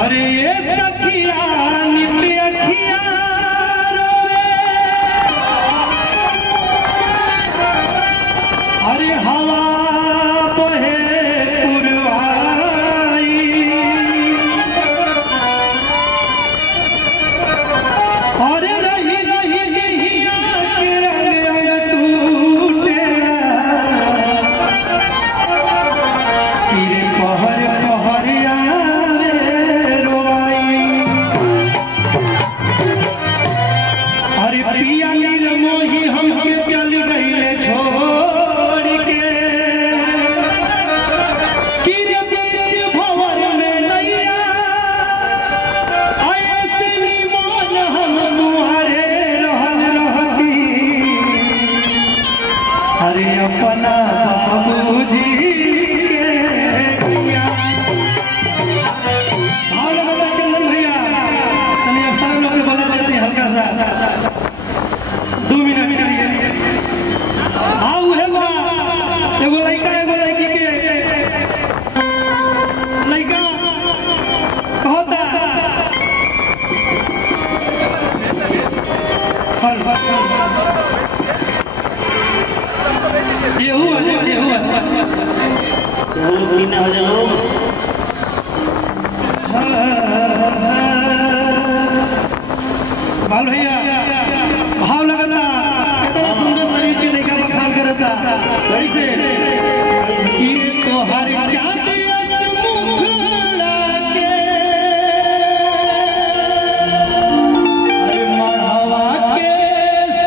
अरे सखिया नित अखिया रोवे, अरे हवा बहे पुरवाई, अरे रही रही हिया के अंग अंग टूटे, तीरे पहर पहरिया पिया निर्मोही हमके चल गईले छोड़ के, किरे बीच भंवर में नैया ऐसे निमन हम तुम्हारे रहल रहती, अरे अपना बाबूजी के भैया चंदन भैया तनी अफसर लोग के बोला बजाते हल्का सा 2 मिनट के लिए आओ है बा एगो लड़का एगो लड़की के लड़का कहता ये हुआ तीन हो जाओ बाल भैया भाव लगता कितना सुंदर शरीर के लेकर बखान करता बड़ी से तो हर चांद मुखड़ा के, अरे मढ़वा के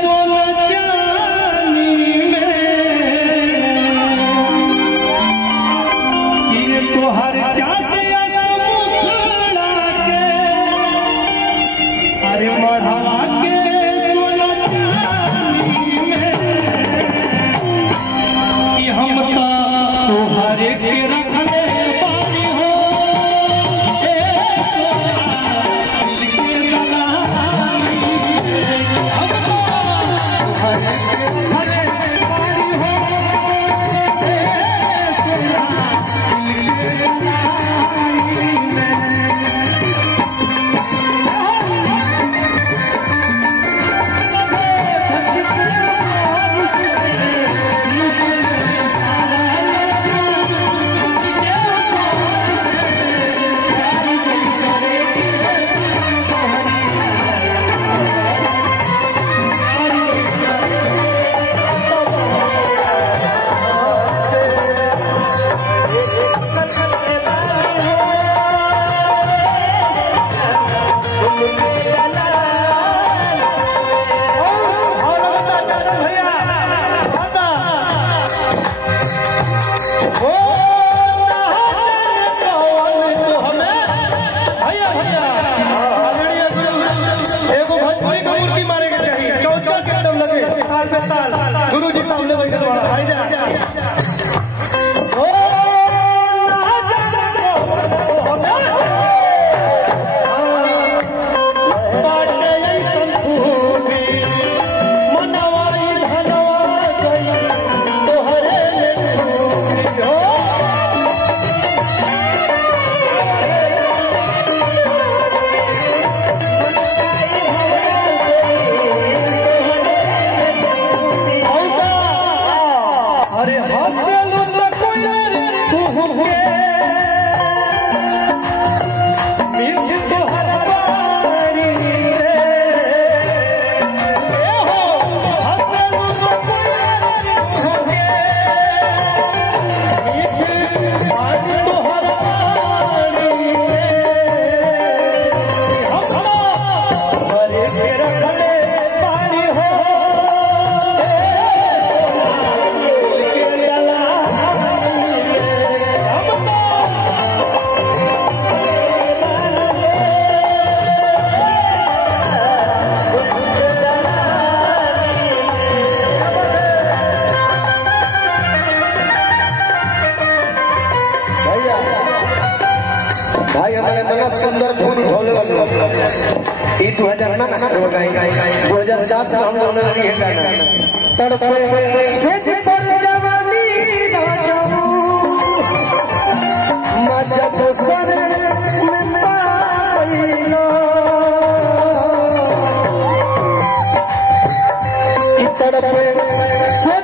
सोना चांदी में, कि तो हर चांद मुखड़ा के, अरे मढ़वा के हम तुम्हारे के रखने पानी हो, गुरु जी सामने बैठे अरे भाई हमारे इतना सुंदर फूल ढोले 2007 में हम लोगों ने ये गाना तड़पे से पर जवानी ना जाऊं मजा तो सर में तड़पे